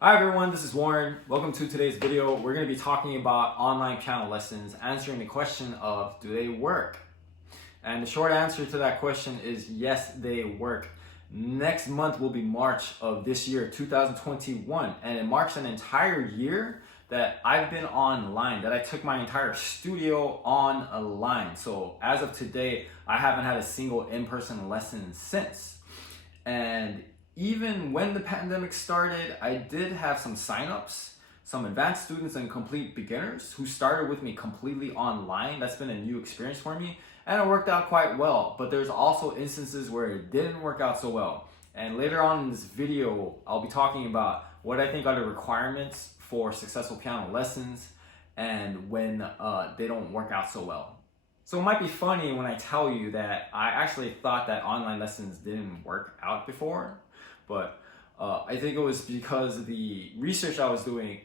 Hi everyone, this is Warren. Welcome to today's video. We're going to be talking about online piano lessons, answering the question of do they work? And the short answer to that question is yes, they work. Next month will be March of this year, 2021, and it marks an entire year that I've been online, that I took my entire studio online. So as of today, I haven't had a single in-person lesson since. And even when the pandemic started, I did have some signups, some advanced students and complete beginners who started with me completely online. That's been a new experience for me, and it worked out quite well. But there's also instances where it didn't work out so well. And later on in this video, I'll be talking about what I think are the requirements for successful piano lessons and when they don't work out so well. So it might be funny when I tell you that I actually thought that online lessons didn't work out before, but I think it was because the research I was doing,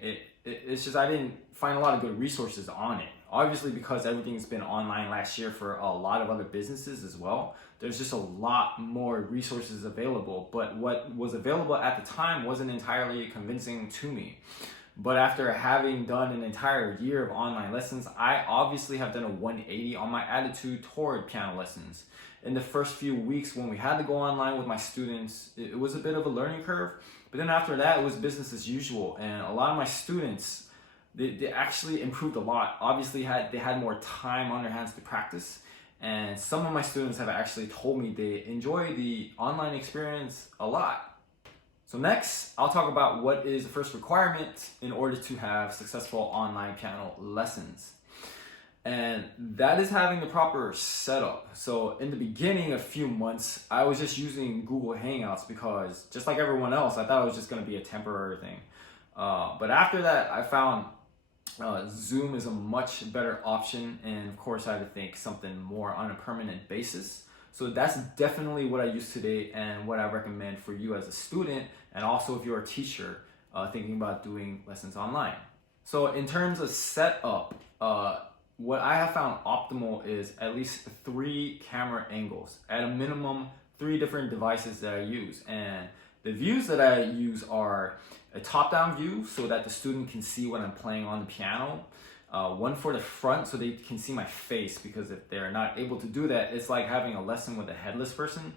it's just I didn't find a lot of good resources on it. Obviously, because everything's been online last year for a lot of other businesses as well, there's just a lot more resources available, but what was available at the time wasn't entirely convincing to me. But after having done an entire year of online lessons, I obviously have done a 180 on my attitude toward piano lessons. In the first few weeks when we had to go online with my students, it was a bit of a learning curve. But then after that, it was business as usual. And a lot of my students, they actually improved a lot. Obviously, they had more time on their hands to practice. And some of my students have actually told me they enjoy the online experience a lot. So next, I'll talk about what is the first requirement in order to have successful online piano lessons. And that is having the proper setup. So in the beginning, a few months, I was just using Google Hangouts because just like everyone else, I thought it was just gonna be a temporary thing. But after that, I found Zoom is a much better option. And of course, I had to think something more on a permanent basis. So that's definitely what I use today and what I recommend for you as a student, and also if you're a teacher thinking about doing lessons online. So in terms of setup, what I have found optimal is at least 3 camera angles, at a minimum 3 different devices that I use. And the views that I use are a top-down view so that the student can see what I'm playing on the piano. One for the front so they can see my face, because if they're not able to do that, it's like having a lesson with a headless person.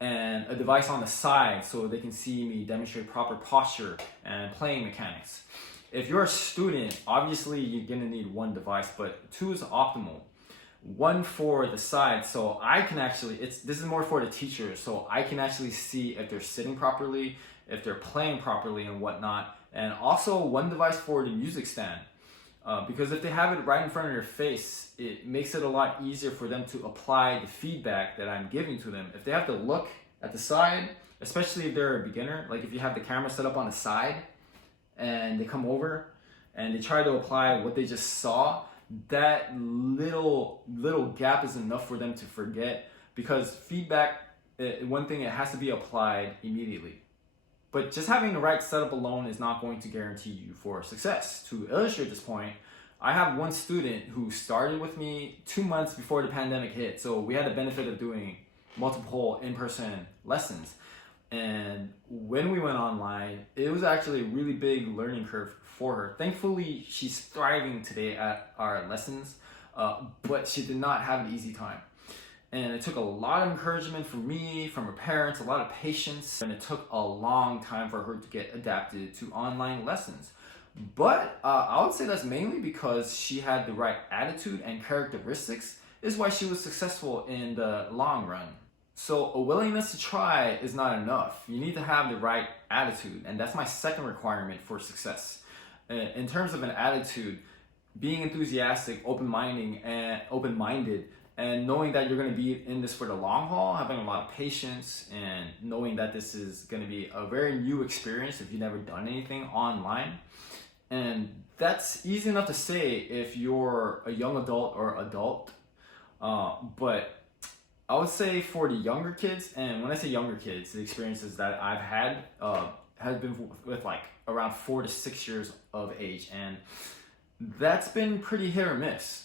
And a device on the side so they can see me demonstrate proper posture and playing mechanics. If you're a student, obviously you're gonna need 1 device, but 2 is optimal. 1 for the side, so I can actually, this is more for the teachers, so I can actually see if they're sitting properly, if they're playing properly and whatnot. And also 1 device for the music stand. Because if they have it right in front of their face, it makes it a lot easier for them to apply the feedback that I'm giving to them. If they have to look at the side, especially if they're a beginner, like if you have the camera set up on the side and they come over and they try to apply what they just saw, that little gap is enough for them to forget, because feedback, one thing, it has to be applied immediately. But just having the right setup alone is not going to guarantee you for success. To illustrate this point, I have 1 student who started with me 2 months before the pandemic hit. So we had the benefit of doing multiple in-person lessons. And when we went online, it was actually a really big learning curve for her. Thankfully, she's thriving today at our lessons, but she did not have an easy time. And it took a lot of encouragement from me, from her parents, a lot of patience, and it took a long time for her to get adapted to online lessons. But I would say that's mainly because she had the right attitude and characteristics, is why she was successful in the long run. So a willingness to try is not enough. You need to have the right attitude, and that's my second requirement for success. In terms of an attitude, being enthusiastic, open-minded, and knowing that you're going to be in this for the long haul, having a lot of patience, and knowing that this is going to be a very new experience if you've never done anything online. And that's easy enough to say if you're a young adult or adult. But I would say for the younger kids, and when I say younger kids, the experiences that I've had has been with like around 4 to 6 years of age. And that's been pretty hit or miss.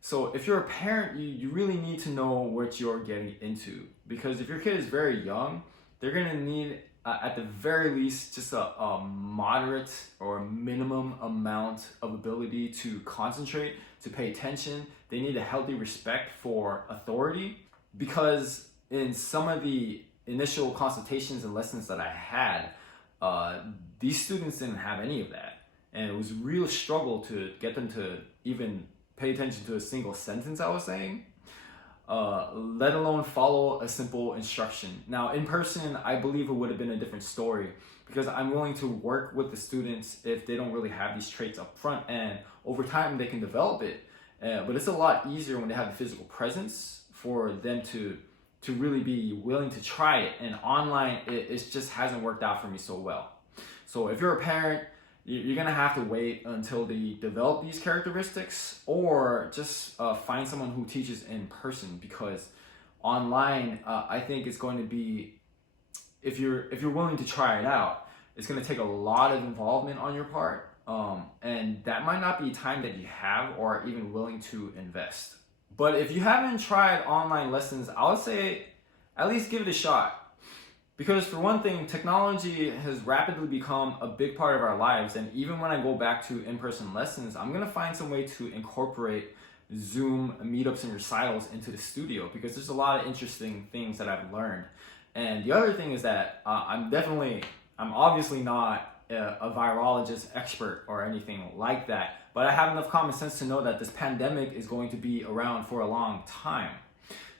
So if you're a parent, you really need to know what you're getting into, because if your kid is very young, they're going to need at the very least, just a moderate or minimum amount of ability to concentrate, to pay attention. They need a healthy respect for authority, because in some of the initial consultations and lessons that I had, these students didn't have any of that. And it was a real struggle to get them to even pay attention to a single sentence I was saying, let alone follow a simple instruction. Now, in person, I believe it would have been a different story, because I'm willing to work with the students if they don't really have these traits up front, and over time they can develop it. But it's a lot easier when they have the physical presence for them to really be willing to try it. And online, it just hasn't worked out for me so well. So if you're a parent, you're gonna have to wait until they develop these characteristics, or just find someone who teaches in person, because online, I think it's going to be, if you're willing to try it out, it's gonna take a lot of involvement on your part, and that might not be time that you have or even willing to invest. But if you haven't tried online lessons, I would say at least give it a shot. Because for one thing, technology has rapidly become a big part of our lives, and even when I go back to in-person lessons, I'm gonna find some way to incorporate Zoom meetups and recitals into the studio, because there's a lot of interesting things that I've learned. And the other thing is that I'm obviously not a virologist expert or anything like that, but I have enough common sense to know that this pandemic is going to be around for a long time.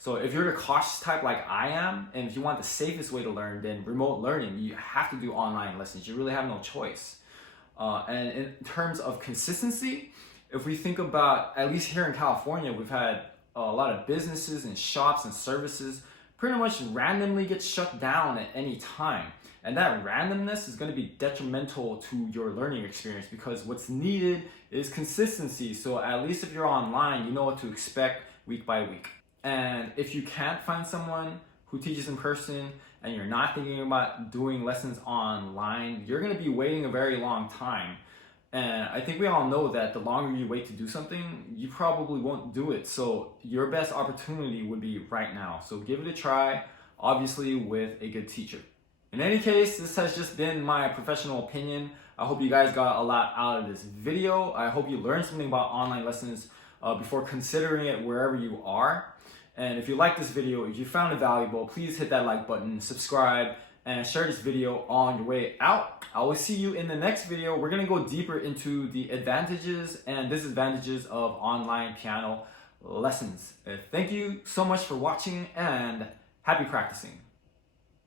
So if you're the cautious type like I am, and if you want the safest way to learn, then remote learning, you have to do online lessons. You really have no choice. And in terms of consistency, if we think about, at least here in California, we've had a lot of businesses and shops and services pretty much randomly get shut down at any time. And that randomness is going to be detrimental to your learning experience, because what's needed is consistency. So at least if you're online, you know what to expect week by week. And if you can't find someone who teaches in person, and you're not thinking about doing lessons online, you're going to be waiting a very long time. And I think we all know that the longer you wait to do something, you probably won't do it. So your best opportunity would be right now. So give it a try, obviously with a good teacher. In any case, this has just been my professional opinion. I hope you guys got a lot out of this video. I hope you learned something about online lessons before considering it wherever you are. And if you like this video, if you found it valuable, please hit that like button, subscribe, and share this video on your way out. I will see you in the next video. We're gonna go deeper into the advantages and disadvantages of online piano lessons. Thank you so much for watching, and happy practicing.